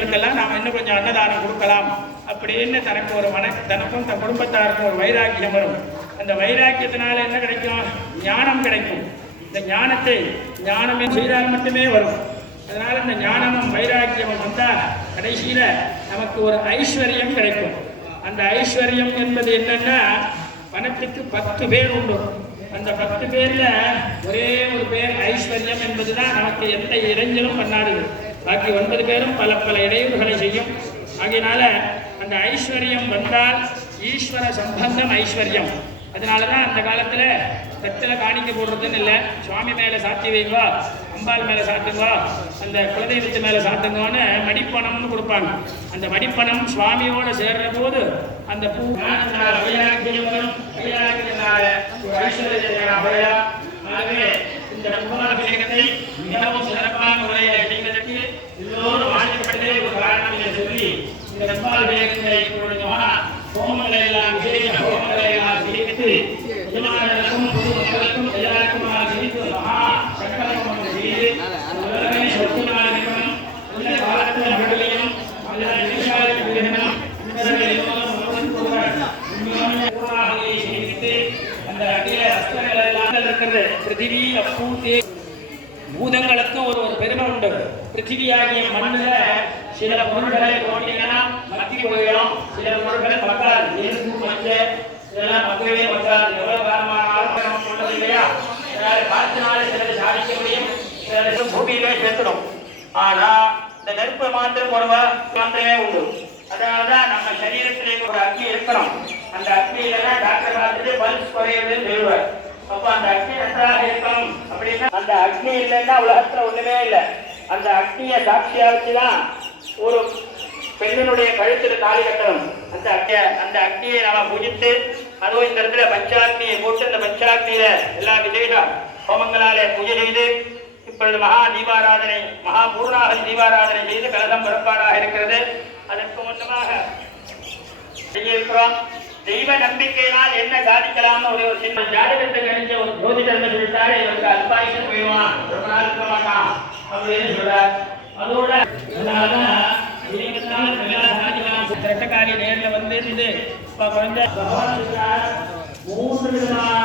இருக்கலாம் நாம் இன்னும் கொஞ்சம் அன்னதானம் கொடுக்கலாம் அப்படின்னு தனக்கு ஒரு மன தனக்கும் தன் குடும்பத்தாருக்கும் ஒரு வைராக்கியம் வரும். அந்த வைராக்கியத்தினால என்ன கிடைக்கும்? ஞானம் கிடைக்கும். இந்த ஞானத்தை ஞானமே செய்தால் மட்டுமே வரும். அதனால இந்த ஞானமும் வைராக்கியமும் வந்தால் கடைசியில் நமக்கு ஒரு ஐஸ்வர்யம் கிடைக்கும். அந்த ஐஸ்வர்யம் என்பது என்னன்னா பணத்துக்கு பத்து பேர் உண்டு. அந்த பத்து பேரில் ஒரே ஒரு பேர் ஐஸ்வர்யம் என்பதுதான் நமக்கு எந்த இடைஞ்சலும் பண்ணாது பாக்கி ஒன்பது பேரும் பல பல இடையூறுகளை செய்யும். ஆகையினால அந்த ஐஸ்வர்யம் வந்தால் ஈஸ்வர சம்பந்தம் ஐஸ்வர்யம். அதனால தான் அந்த காலத்துல தட்டில காணிக்க போடுறதுன்னு இல்லை. சுவாமி மேல சாத்தி வைங்கோ அம்பாள் மேல சாத்துங்கோ அந்த குலதெய்வத்து மேல சாத்துங்கன்னு மடிப்பணம்னு கொடுப்பாங்க. அந்த மடிப்பணம் சுவாமியோட சேர்ற போது அந்த பூ ஆகவே இந்த மிகவும் சிறப்பான உரையை நீங்கள் காரணங்களை சொல்லி இந்த கும்பாபிஷேகத்தை இப்பொழுது மகா ஹோமங்களை எல்லாம் விசேஷ ஹோமங்களை எல்லாம் செய்து எஜமானருக்கும் பொது மக்களுக்கும் எல்லாருக்குமாக செய்து மகா சக்கரஹோமம் செய்து உலகமே சொத்துமாக இருக்கணும் இந்த காலத்தில் விடுதலையும் பூதங்களுக்கும் ஒரு ஒரு பெருமை உண்டு. பிருத்திவியாகிய மண்ணுல சில பொருள்களை போட்டீங்கன்னா மத்தி போயிடும். சில பொருள்களை மக்காது எருப்பு மஞ்சள் இதெல்லாம் மக்களே மக்காது எவ்வளவு காலமானாலும் சொல்றது இல்லையா? அதனால காத்தினால சிலது சாதிக்க முடியும். சிலது பூமியிலே சேர்த்துடும். ஆனா இந்த நெருப்பை மாத்திரம் ஒரு மாத்திரமே உண்டு. அதனாலதான் நம்ம சரீரத்திலே ஒரு அக்னி இருக்கணும் அந்த அக்னியிலதான் டாக்டர் பார்த்துட்டு பல்ஸ் குறையுதுன்னு சொல்லுவார். அப்ப அந்த அக்னி நன்றாக இருக்கணும் அப்படின்னா அந்த அக்னி இல்லைன்னா உலகத்துல ஒண்ணுமே இல்லை. அந்த அக்னியை சாட்சியா வச்சுதான் ஒரு பெண்ணினுடைய கழுத்தில் தாலி கட்டணும். அந்த அந்த அக்னியை நாம பூஜித்து அதுவும் இந்த இடத்துல பஞ்சாக்னியை போட்டு அந்த பஞ்சாக்னியில எல்லா விசேஷ ஹோமங்களாலே பூஜை செய்து இப்பொழுது மகா தீபாராதனை மகா பூர்ணாகதி தீபாராதனை செய்து கலசம் புறப்பாடாக இருக்கிறது. அதற்கு முன்னமாக செய்யிருக்கிறோம் தெய்வ நம்பிக்கையினால் என்ன சாதிக்கலாம்னு ஒரு ஒரு சின்ன ஜாதகத்தை கணிச்ச ஒரு ஜோதிடர் என்ன சொல்லிட்டாரு. இவருக்கு அல்பாயுஷன் போயிடுவான் ரொம்ப நாள் இருக்க மாட்டான் அப்படின்னு சொல்றார். அதோட அதனாலதான் இவங்கனால நல்லா திரட்டக்காரி வந்து இருந்து குழந்தை மூன்று விதமான